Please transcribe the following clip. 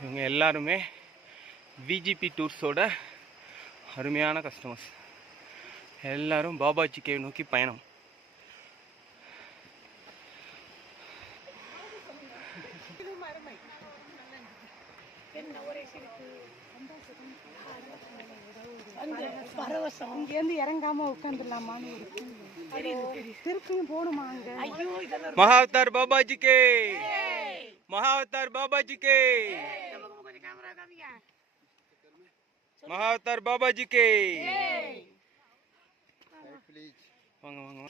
இவங்க எல்லாருமே விஜிபி டூர்ஸோட அருமையான கஸ்டமர்ஸ். எல்லாரும் பாபாஜி கேவ் நோக்கி பயணம். பரவசம் இங்கேருந்து இறங்காம உட்காந்துடலாமான்னு திருப்பியும் போகணுமா அங்க? महाअवतार बाबा जी के, महाअवतार बाबा जी के, महाअवतार बाबा जी के. வாங்க வாங்க.